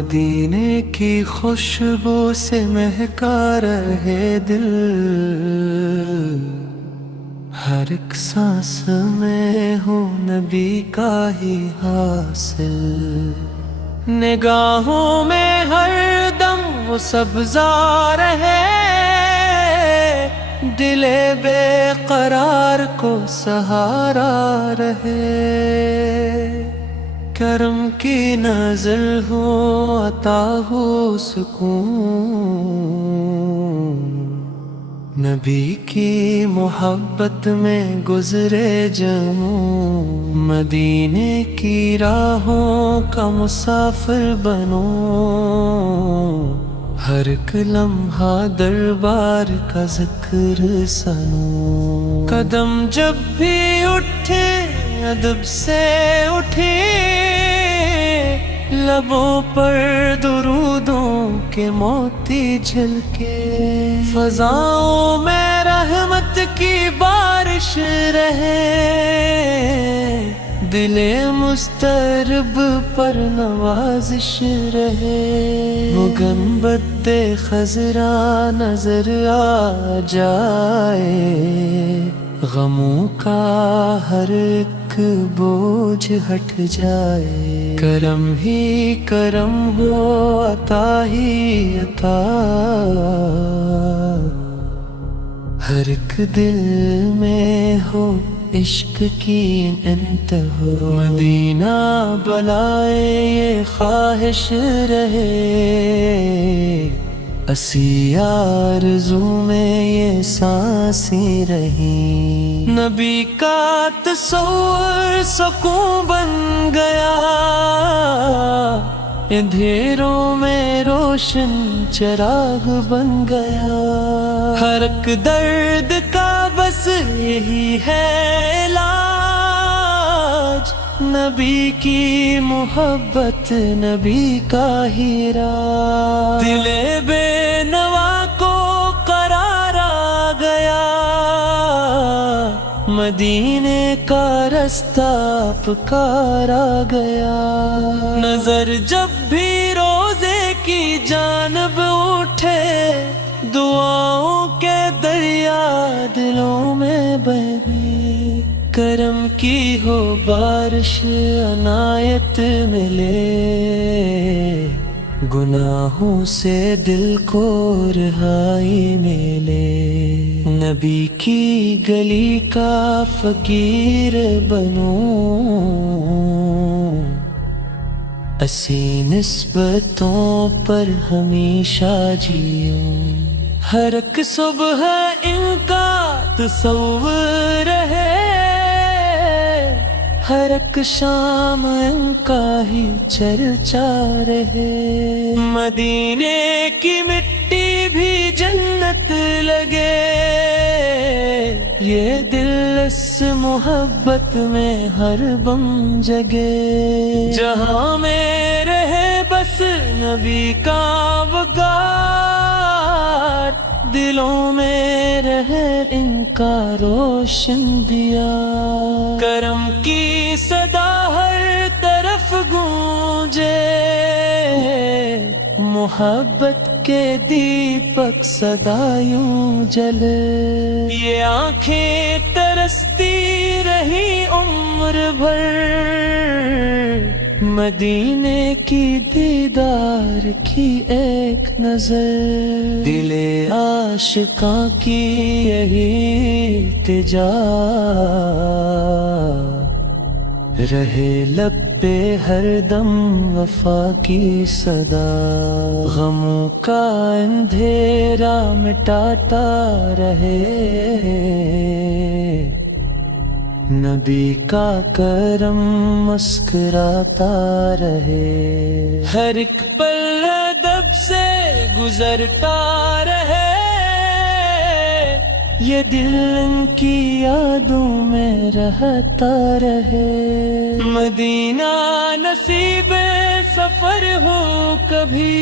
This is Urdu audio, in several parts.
مدینے کی خوشبو سے مہکا رہے دل، ہر ایک سانس میں ہوں نبی کا ہی حاصل، نگاہوں میں ہر دم وہ سبزہ رہے، دل بے قرار کو سہارا رہے، کرم کی نظر ہو عطا ہو سکون، نبی کی محبت میں گزرے جنوں، مدینے کی راہوں کا مسافر بنو، ہر ایک لمحہ دربار کا ذکر سنو، قدم جب بھی اٹھے ادب سے اٹھے، لبوں پر درودوں کے موتی جھلکے، فضاؤں میں رحمت کی بارش رہے، دل مضطرب پر نوازش رہے، وہ گنبد خضرا نظر آ جائے، غموں کا ہر ایک بوجھ ہٹ جائے، کرم ہی کرم ہو عطا ہی عطا، ہر ایک دل میں ہو عشق کی انتہا، مدینہ بلائے یہ خواہش رہے، اسی آرزو میں یہ سانسیں رہیں، نبی کا تصور سکون بن گیا، اندھیروں میں روشن چراغ بن گیا، ہر ایک درد کا بس یہی ہے علاج، نبی کی محبت نبی کا ہیرا، دل بے نوا کو قرار آ گیا، مدینے کا رستہ پکار آ گیا، نظر جب بھی روزے کی جانب اٹھے، دعاؤں کے دریا دلوں میں بہے، کرم کی ہو بارش عنایت ملے، گناہوں سے دل کو رہائی ملے، نبی کی گلی کا فقیر بنوں، اسی نسبتوں پر ہمیشہ جیوں، ہر ایک صبح ان کا تصور رہے، ہر ایک شام ان کا ہی چرچا رہے، مدینے کی مٹی بھی جنت لگے، یہ دل اس محبت میں ہر دم جگے، جہاں میں رہے بس نبی کا وقار، دلوں میں رہے ان کا روشن دیا، کرم کی صدا ہر طرف گونجے، محبت کے دیپک صدا یوں جلے، یہ آنکھیں ترستی رہی عمر بھر، مدینے کی دیدار کی ایک نظر، دل عاشقاں کی یہی التجا، رہے لب پہ ہر دم وفا کی صدا، غموں کا اندھیرا مٹاتا رہے، نبی کا کرم مسکراتا رہے، ہر ایک پل ادب سے گزرتا رہے، یہ دل ان کی یادوں میں رہتا رہے، مدینہ نصیب سفر ہو کبھی،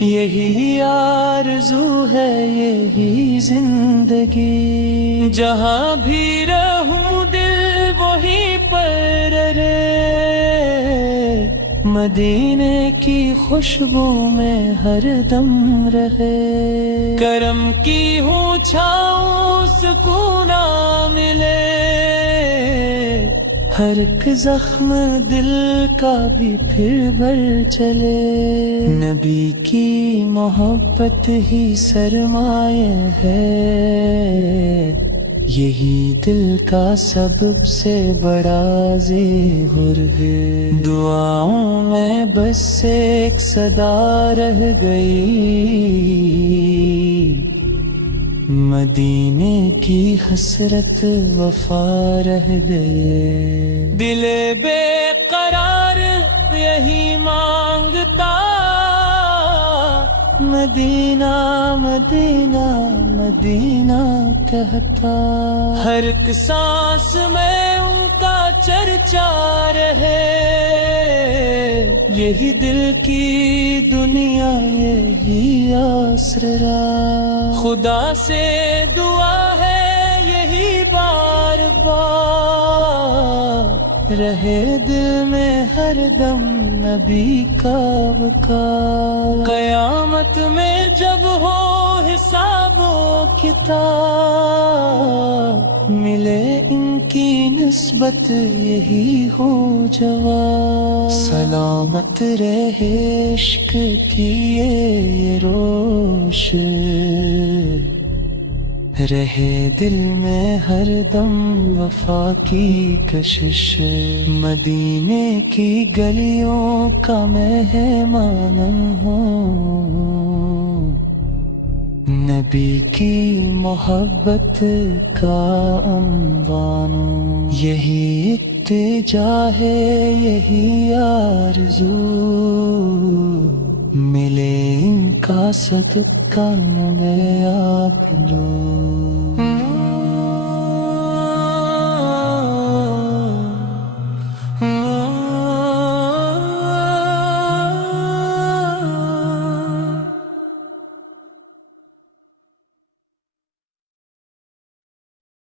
یہی آرزو ہے یہی زندگی، جہاں بھی رہوں دل وہیں پر رہے، مدینے کی خوشبو میں ہر دم رہے، کرم کی ہوں چھاؤں سکون ملے، ہر ایک زخم دل کا بھی پھر بھر چلے، نبی کی محبت ہی سرمایہ ہے، یہی دل کا سب سے بڑا زیور ہے، دعاؤں میں بس ایک صدا رہ گئی، مدینے کی حسرت وفا رہ گئے، دل بے قرار یہی مانگتا، مدینہ مدینہ مدینہ کہتا، ہر ایک سانس میں ان کا چرچا رہے، یہی دل کی دنیا یہی آسرا، خدا سے دعا ہے یہی بار بار، رہے دل میں ہر دم نبی کا وقار، قیامت میں جب ہو حساب و کتاب، ملے ان کی نسبت یہی ہو جواب، سلامت رہے عشق کی یہ روش، رہے دل میں ہر دم وفا کی کشش، مدینے کی گلیوں کا مہمان ہوں، نبی کی محبت کا عنوان ہوں، یہی التجا ہے یہی آرزو، ملے ان کا صدقہ میں آپ لو۔